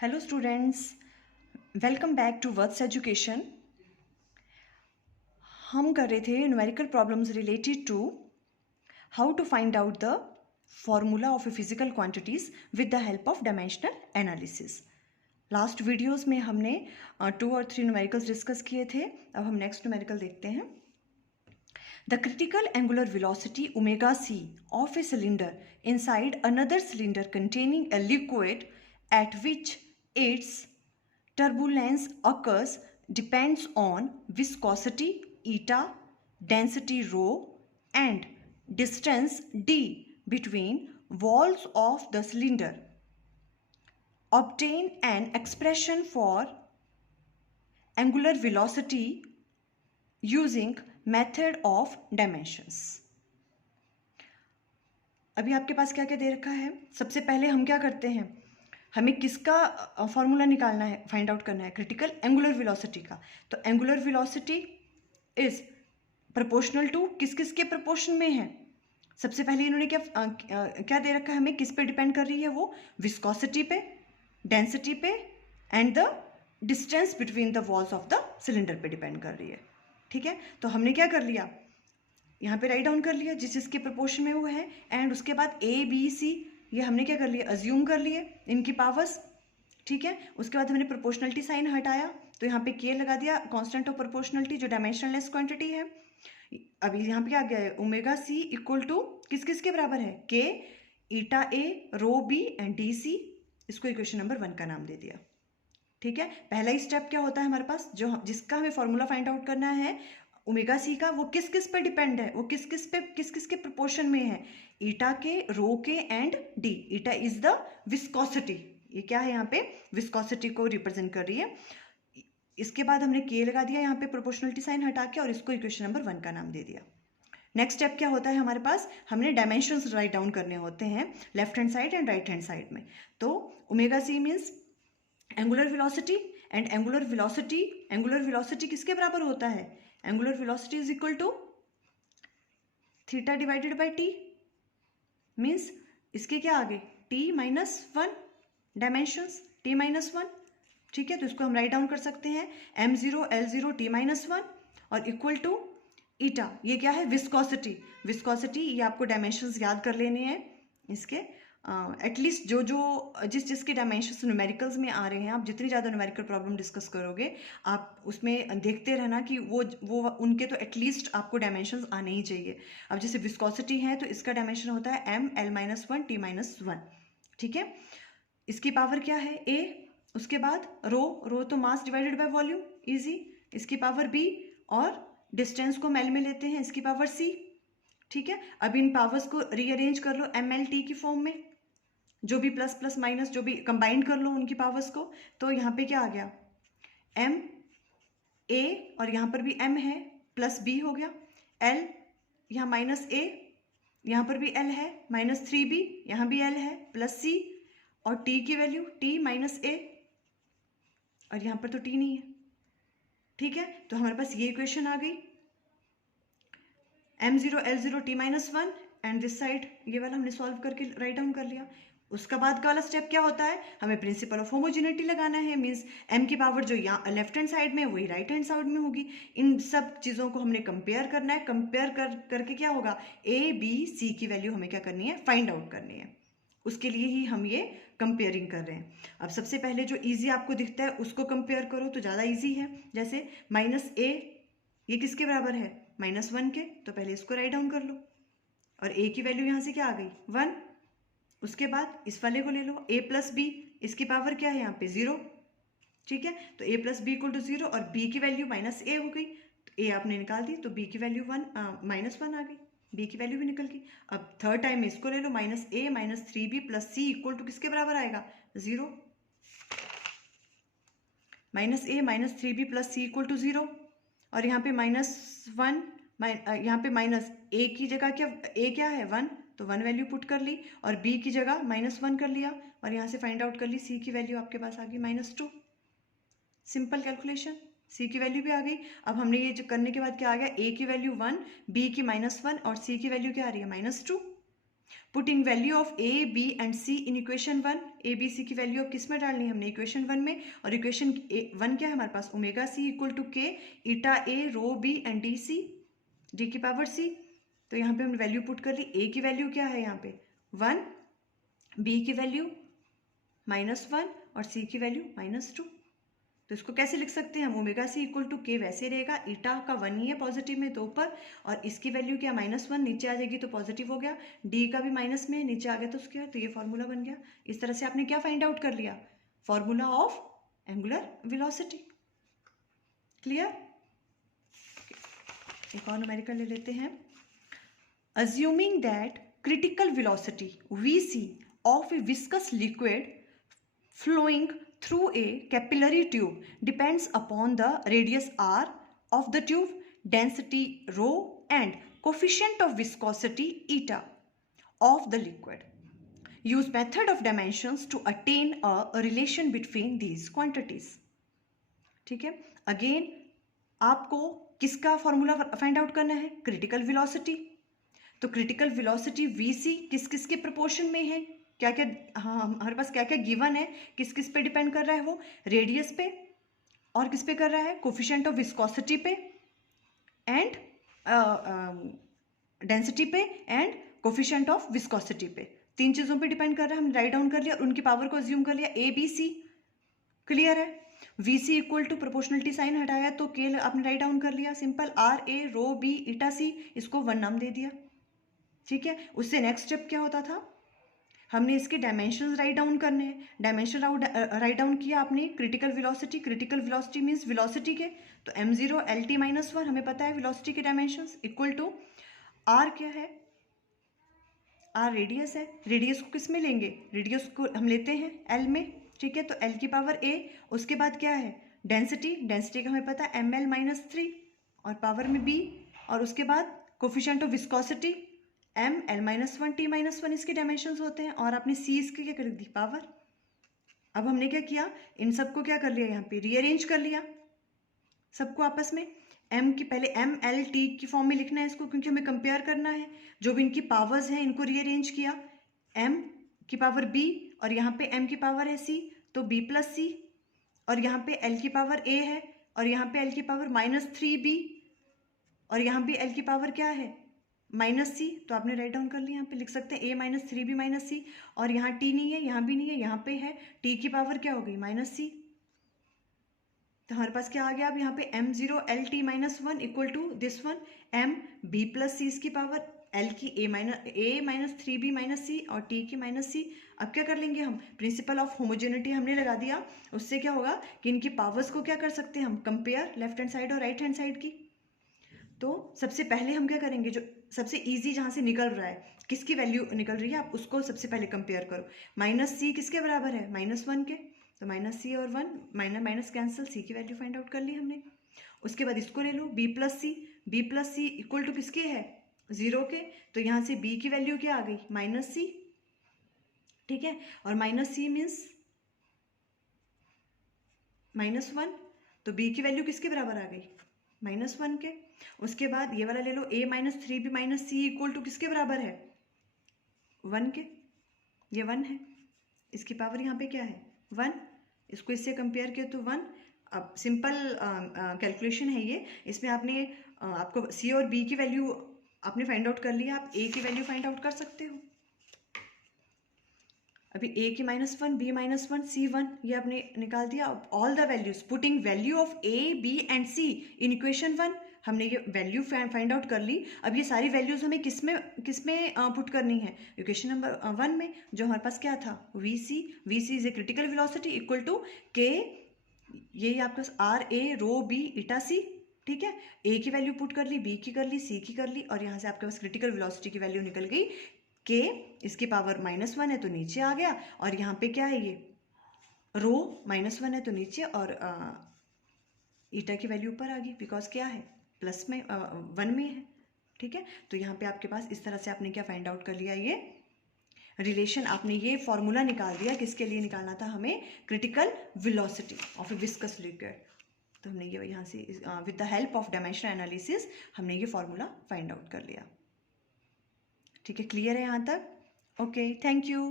Hello students, welcome back to words education. हम कर रहे थे numerical problems related to how to find out the formula of a physical quantities with the help of dimensional analysis. Last videos में हमने 2 और 3 numericals discuss किए थे। अब हम नेक्स्ट न्यूमेरिकल देखते हैं। The critical angular velocity omega c of a cylinder inside another cylinder containing a liquid at which its turbulence occurs depends on viscosity eta, density rho, and distance d between walls of the cylinder. Obtain an expression for angular velocity using method of dimensions. अभी आपके पास क्या क्या दे रखा है। सबसे पहले हम क्या करते हैं, हमें किसका फॉर्मूला निकालना है, फाइंड आउट करना है, क्रिटिकल एंगुलर वेलोसिटी का। तो angular velocity is proportional to किस किस के प्रोपोर्शन में है। सबसे पहले इन्होंने क्या दे रखा है हमें, किस पे डिपेंड कर रही है वो, विस्कोसिटी पे, डेंसिटी पे and the distance between the walls of the cylinder पे डिपेंड कर रही है। ठीक है, तो हमने क्या कर लिया, यहाँ पे राइट डाउन कर लिया जिस जिसके प्रोपोर्शन में वो है, एंड उसके बाद ए बी सी ये हमने क्या कर लिया, अज्यूम कर लिए इनकी पावर्स। ठीक है, उसके बाद हमने प्रोपोर्शनलिटी साइन हटाया तो यहाँ पे के लगा दिया, कांस्टेंट ऑफ प्रोपोर्शनलिटी जो डायमेंशनलेस क्वांटिटी है। अभी यहाँ पे क्या गया है, ओमेगा सी इक्वल टू किस किस के बराबर है, के eta A rho B and D सी। इसको इक्वेशन नंबर 1 का नाम दे दिया। ठीक है, पहला ही स्टेप क्या होता है हमारे पास, जो जिसका हमें फॉर्मूला फाइंड आउट करना है ओमेगा सी का, वो किस किस पे डिपेंड है, वो किस किस के प्रोपोर्शन में है, ईटा के, रो के and D. Eta is the viscosity, ये क्या है यहाँ पे, विस्कोसिटी को रिप्रेजेंट कर रही है। इसके बाद हमने के लगा दिया यहाँ पे प्रोपोर्शनलिटी साइन हटा के, और इसको इक्वेशन नंबर 1 का नाम दे दिया। नेक्स्ट स्टेप क्या होता है हमारे पास, हमने डायमेंशंस राइट डाउन करने होते हैं left hand side and right hand side में। तो omega C means angular velocity, and angular velocity किसके बराबर होता है, angular velocity is equal to theta divided by T, means इसके क्या आगे T minus 1, dimensions T minus 1। ठीक है, तो इसको हम राइट डाउन कर सकते हैं m0 l0 t माइनस 1 और इक्वल टू ईटा, ये क्या है, विस्कोसिटी ये आपको डायमेंशंस याद कर लेने हैं इसके। एटलीस्ट जो जिस जिसके डायमेंशंस न्यूमेरिकल्स में आ रहे हैं, आप जितनी ज़्यादा न्यूमेरिकल प्रॉब्लम डिस्कस करोगे आप उसमें देखते रहना कि वो उनके तो एटलीस्ट आपको डायमेंशंस आने ही चाहिए। अब जैसे विस्कोसिटी है तो इसका डायमेंशन होता है m l minus 1 t minus 1। ठीक है, इसकी पावर क्या है a, उसके बाद रो तो mass divided by volume easy, इसकी पावर b, और डिस्टेंस को एल में लेते हैं, इसकी पावर c। ठीक है, अब इन पावर्स को रीअरेंज कर लो mlt की फॉर्म में, जो भी प्लस प्लस माइनस जो भी कंबाइन कर लो उनकी पावर्स को। तो यहाँ पे क्या आ गया, m a और यहाँ पर भी m है, प्लस b हो गया, l यहाँ माइनस a, यहाँ पर भी l है, माइनस 3b यहाँ भी l है, प्लस c, और t की वैल्यू t माइनस a, और यहाँ पर तो t नहीं है। ठीक है, तो हमारे पास ये इक्वेशन आ गई, m0 l0 t minus 1, and this side ये वाला हमने सॉल्व करके राइट डाउन कर लिया। उसका बाद का वाला स्टेप क्या होता है, हमें प्रिंसिपल ऑफ होमोजेनिटी लगाना है, मींस m की पावर जो यहाँ लेफ्ट हैंड साइड में वही राइट हैंड साइड में होगी। इन सब चीज़ों को हमने कंपेयर करना है, कंपेयर करके क्या होगा, a b c की वैल्यू हमें क्या करनी है, फाइंड आउट करनी है। उसके लिए ही हम ये कंपेयरिंग कर रहे हैं। अब सबसे पहले जो ईजी आपको दिखता है उसको कंपेयर करो तो ज़्यादा ईजी है। जैसे माइनस a ये किसके बराबर है, माइनस 1 के, तो पहले इसको राइट डाउन कर लो, और a की वैल्यू यहाँ से क्या आ गई 1। उसके बाद इस वाले को ले लो a प्लस बी, इसकी पावर क्या है यहाँ पे 0। ठीक है, तो a plus B equal to 0, और b की वैल्यू माइनस a हो गई, तो a आपने निकाल दी तो b की वैल्यू माइनस 1 आ गई, b की वैल्यू भी निकल गई। अब थर्ड टाइम इसको ले लो, minus a minus 3b plus c equal to किसके बराबर आएगा 0, minus a minus 3b plus c equal to 0, और यहाँ पे माइनस 1, यहाँ पे माइनस a की जगह क्या है 1, तो 1 वैल्यू पुट कर ली, और b की जगह माइनस 1 कर लिया, और यहाँ से फाइंड आउट कर ली, c की वैल्यू आपके पास आ गई माइनस 2। सिंपल कैलकुलेशन, c की वैल्यू भी आ गई। अब हमने ये जो करने के बाद क्या आ गया, a की वैल्यू 1, b की माइनस 1, और c की वैल्यू क्या आ रही है minus 2। Putting value of A B and C in equation 1, A B C की वैल्यू अब किस में डालनी है हमने, इक्वेशन 1 में। और इक्वेशन 1 क्या है हमारे पास, omega C equal to K eta A rho B and D C, D की पावर सी। तो यहाँ पे हमने वैल्यू पुट कर ली। ए की वैल्यू क्या है यहाँ पे 1, बी की वैल्यू -1 और सी की वैल्यू -2। तो इसको कैसे लिख सकते हैं हम, ओमेगा सी इक्वल टू के वैसे रहेगा, ईटा का 1 ही है पॉजिटिव में तो ऊपर, और इसकी वैल्यू क्या -1 नीचे आ जाएगी तो पॉजिटिव हो गया, डी का भी माइनस में नीचे आ गया तो स्क्वायर, तो ये फॉर्मूला बन गया। इस तरह से आपने क्या फाइंड आउट कर लिया, formula of angular velocity. Clear. एक और न्यूमेरिकल ले लेते हैं। Assuming that critical velocity VC of a viscous liquid flowing through a capillary tube depends upon the radius r of the tube, density rho and coefficient of viscosity eta of the liquid. Use method of dimensions to attain a relation between these quantities. ठीक है, again आपको किसका formula find out करना है, critical velocity. तो critical velocity VC किस किस के प्रोपोर्शन में है, क्या क्या, हाँ हमारे पास क्या क्या गिवन है, किस किस पे डिपेंड कर रहा है वो, रेडियस पे और किस पे कर रहा है, कोफिशिएंट ऑफ विस्कोसिटी पे एंड डेंसिटी पे एंड कोफिशिएंट ऑफ विस्कोसिटी पे, तीन चीज़ों पे डिपेंड कर रहा है। हम राइट डाउन कर लिया और उनकी पावर को अज्यूम कर लिया ABC। क्लियर है। VC equal to proportionality sign हटाया तो के आपने राइट डाउन कर लिया, simple RA rho B eta C, इसको 1 नाम दे दिया। ठीक है, उससे नेक्स्ट स्टेप क्या होता था, हमने इसके डायमेंशंस राइट डाउन करने हैं। डायमेंशन राइट डाउन किया आपने, क्रिटिकल वेलोसिटी मींस वेलोसिटी के, तो m0 LT -1 हमें पता है वेलोसिटी के डायमेंशंस, इक्वल टू r क्या है, r रेडियस है, रेडियस को किस में लेंगे, रेडियस को हम लेते हैं L में। ठीक है, तो L की पावर A, उसके बाद क्या है डेंसिटी का हमें पता है ml -3 और पावर में B, और उसके बाद coefficient of viscosity ml -1 t -1 इसके डायमेंशंस होते हैं, और आपने C इसकी क्या कर दी पावर। अब हमने क्या किया, इन सबको क्या कर लिया, यहाँ पे रीअरेंज कर लिया सबको आपस में। m की पहले ml-t की फॉर्म में लिखना है इसको, क्योंकि हमें कंपेयर करना है। जो भी इनकी पावर्स हैं इनको रीअरेंज किया, m की पावर b और यहाँ पे m की पावर है c, तो b + c, और यहाँ पे l की पावर a है और यहाँ पे l की पावर -3b, और यहाँ भी l की पावर क्या है -c, तो आपने राइट डाउन कर लिया, यहाँ पे लिख सकते हैं a -3b -c, और यहाँ t नहीं है, यहाँ भी नहीं है, यहाँ पे है, t की पावर क्या हो गई -c। तो हमारे पास क्या आ गया, अब यहाँ पे m0 LT -1 equal to this one m b + c इसकी पावर, l की a -3b -c और t की -c। अब क्या कर लेंगे हम, प्रिंसिपल ऑफ होमोजेनिटी हमने लगा दिया, उससे क्या होगा कि इनकी पावर्स को क्या कर सकते हैं हम, कंपेयर लेफ्ट हैंड साइड और राइट हैंड साइड की। तो सबसे पहले हम क्या करेंगे, जो सबसे इजी जहाँ से निकल रहा है, किसकी वैल्यू निकल रही है, आप उसको सबसे पहले कंपेयर करो। -c किसके बराबर है, -1 के, तो -c और 1 माइनस कैंसिल, c की वैल्यू फाइंड आउट कर ली हमने। उसके बाद इसको ले लो b + c इक्वल टू किसके है 0 के, तो यहाँ से b की वैल्यू क्या आ गई -c। ठीक है, और -c मीन्स -1, तो b की वैल्यू किसके बराबर आ गई -1 के। उसके बाद ये वाला ले लो a -3b -c equal to किसके बराबर है 1 के, ये 1 है, इसकी पावर यहाँ पे क्या है 1, इसको इससे कंपेयर किया तो 1। अब सिंपल कैलकुलेशन है ये, इसमें आपने आपको c और b की वैल्यू आपने फाइंड आउट कर लिया, आप a की वैल्यू फाइंड आउट कर सकते हो। अभी a की -1 b -1 c 1 ये आपने निकाल दिया। All the values putting value of a b and c in equation 1, हमने ये वैल्यू फाइंड आउट कर ली। अब ये सारी वैल्यूज हमें किस में पुट करनी है, इक्वेशन नंबर 1 में, जो हमारे पास क्या था VC is a critical velocity equal to k, ये आपके पास RA rho B eta C। ठीक है, a की वैल्यू पुट कर ली, b की कर ली, c की कर ली, और यहाँ से आपके पास क्रिटिकल वेलोसिटी की वैल्यू निकल गई k, इसकी पावर -1 है तो नीचे आ गया, और यहाँ पे क्या है ये रो -1 है तो नीचे, और ईटा की वैल्यू ऊपर आ गई, बिकॉज क्या है प्लस में 1 में है। ठीक है, तो यहाँ पे आपके पास इस तरह से आपने क्या फाइंड आउट कर लिया, ये रिलेशन, आपने ये फॉर्मूला निकाल दिया, किसके लिए निकालना था हमें, critical velocity of A viscous liquid. तो हमने ये यहाँ से with the help of dimension analysis हमने ये फॉर्मूला फाइंड आउट कर लिया। ठीक है, क्लियर है यहाँ तक। Okay, thank you.